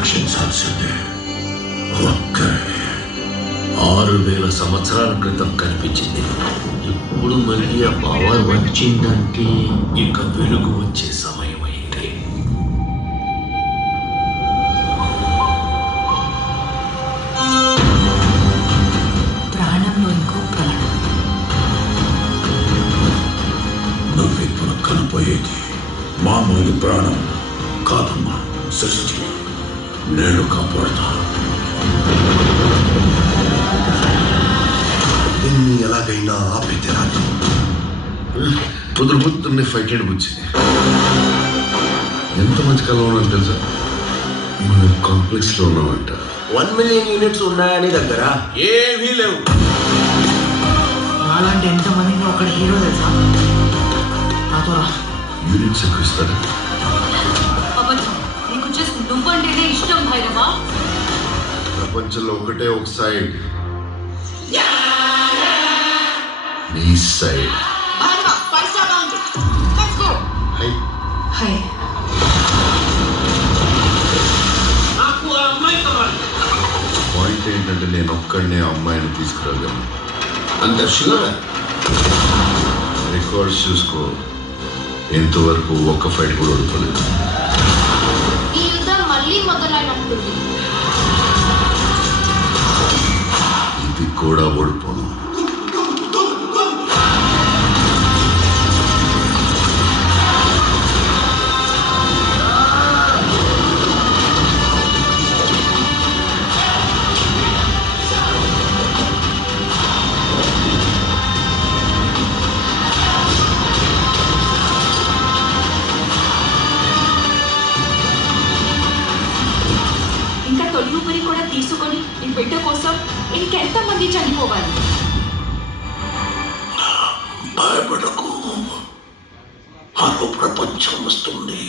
రక్షించాల్సిందే. ఒక్కరే 6000 సంవత్సరాల క్రితం కనిపించింది. ఇప్పుడు మళ్ళీ ఆ పవర్ వచ్చిందంటే ఇక వెలుగు వచ్చే సమయం అయింది. ప్రాణంలో ఇంకో ప్రాణం. నువ్విప్పుడు కనపోయేది మామూలు ప్రాణం కాదమ్మా, సృష్టి. నేను కాపాడుతా. దీన్ని ఎలాగైనా ఆపి తీరాలి. పొద్దున్నే ఫైట్ అండ్ వచ్చింది. ఎంత మంచి కళ ఉన్నాను తెలుసా? మనం కాంప్లెక్స్ లో ఉన్నామంట. 1 మిలియన్ యూనిట్స్ ఉన్నాయని దగ్గర ఏమీ లేవు. అలాంటి ఎంతమందిని ఒక హీరో తెలుసా? నాతో రా. యూనిట్స్ ఎక్కువ ఇస్తారా? అబద్ధం. నీకు జస్ట్ నువ్వంటేనే ఇష్టం భైరవా. ప్రపంచంలో ఒకటే ఒక సైడ్, నీ సైడ్. భైరవా, పైసా బాగుంది. Let's go. High, high. నాకు ఆ అమ్మాయి కావాలి. పాయింట్ ఏంటంటే నేను ఒక్కడనే ఆ అమ్మాయిని తీసుకురాగలను. అంత షూర్. రికార్డ్స్ చూసుకో, ఇంతవరకు ఒక్క ఫైట్ కూడా ఓడిపోలేదు. ఈ యుద్ధం మళ్ళీ మొదలైనట్టుంది. ఇది కూడా ఓడిపోను. ఇంకా తొలిపరి కూడా తీసుకొని ఈ బిడ్డ కోసం ఇంకెంతమంది చనిపోవాలి? భయపడకు, మరో ప్రపంచం వస్తుంది.